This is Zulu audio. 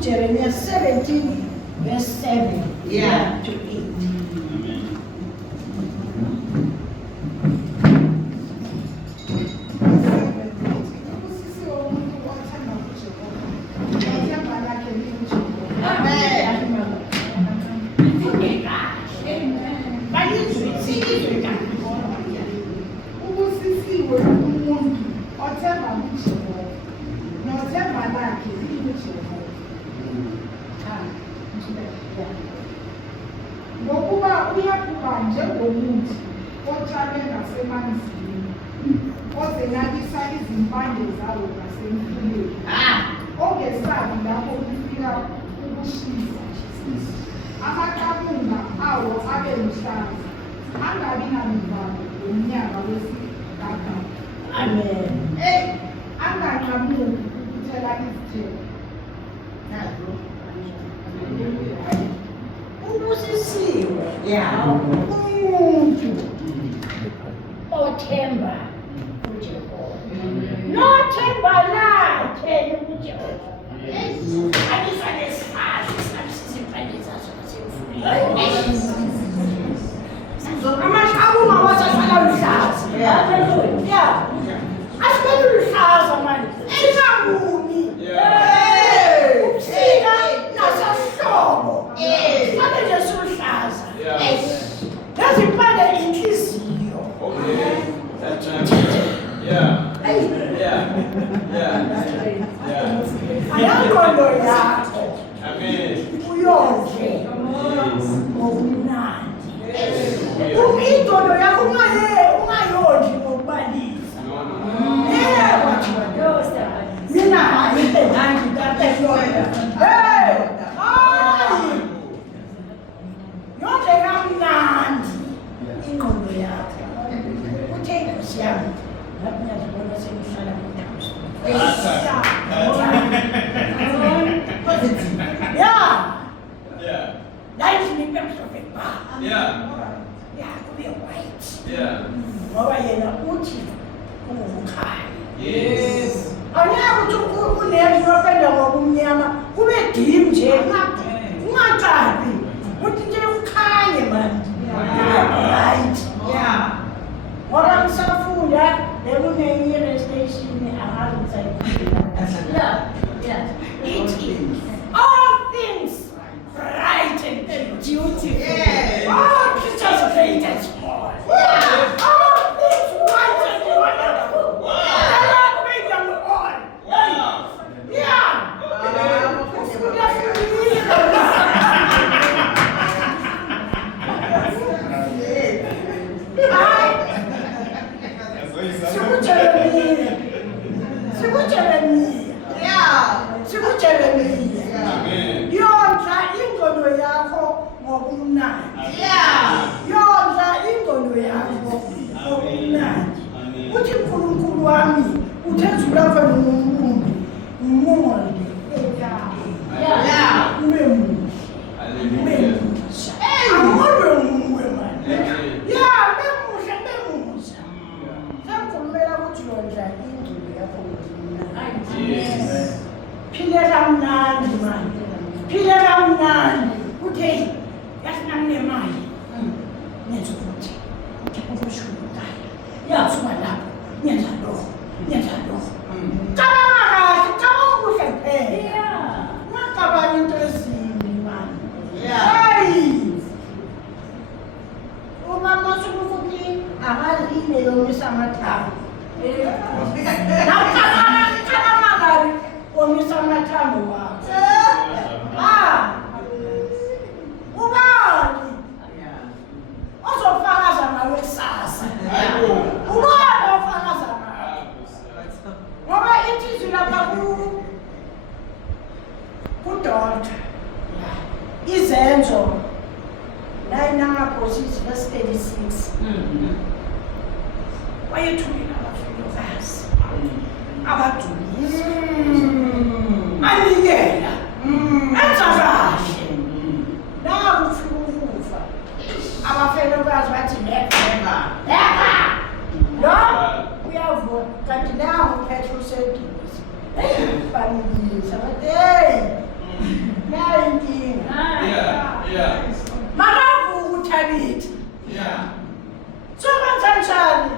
Jeremiah 17, verse 7 to 8. Yes. ukuthi unezwi openda ngokumnyama kube dim nje ungacabi uthi nje ukhanye manje right ngoba ngisafunda bekunenye i-station it is all things bright and beautiful. All creatures great and small. All things white and wonderful. The Lord made them all. Yondla ingqondo yakho ngokumnandi. Yondla ingqondo yakho ngokumnandi. Uthi uNkulunkulu wami uthezula lapha ngombumbi umonde. Ube mumusha. Amolwe nguwe manje. Bemusha. Sakhulumela ukuthi yondla ingqondo yakho ngokumnandi. Phile kamnandi manje. Phile kamnandi. Uthe yathi nanginemali. Nenza ukuthi ukushukuthaya. Yathuma lapho. Nyenza lo. Cabanga kahle, cabanga kuhle kuphela. Ungacabanga into ezimbi manje. Hayi. Umama usukuthi akazile yomisa amathambo. Cabanga kabi omisa amathambo wakho. Ubani ozofakaza nawe kusasa. Ubani ofakaza nawe. Ngoba ithi lapha kudonta izenzo la inangaphosi verse 36. Wayethulile abafelokazi abadumisa anikela enza kahle la ufika ukufa abafelokazi bathi leka lo uyavuka kanti nawo uPetro usedumisa fanisa bathi hey nayi inkinga makavuka uthabitha so kanjani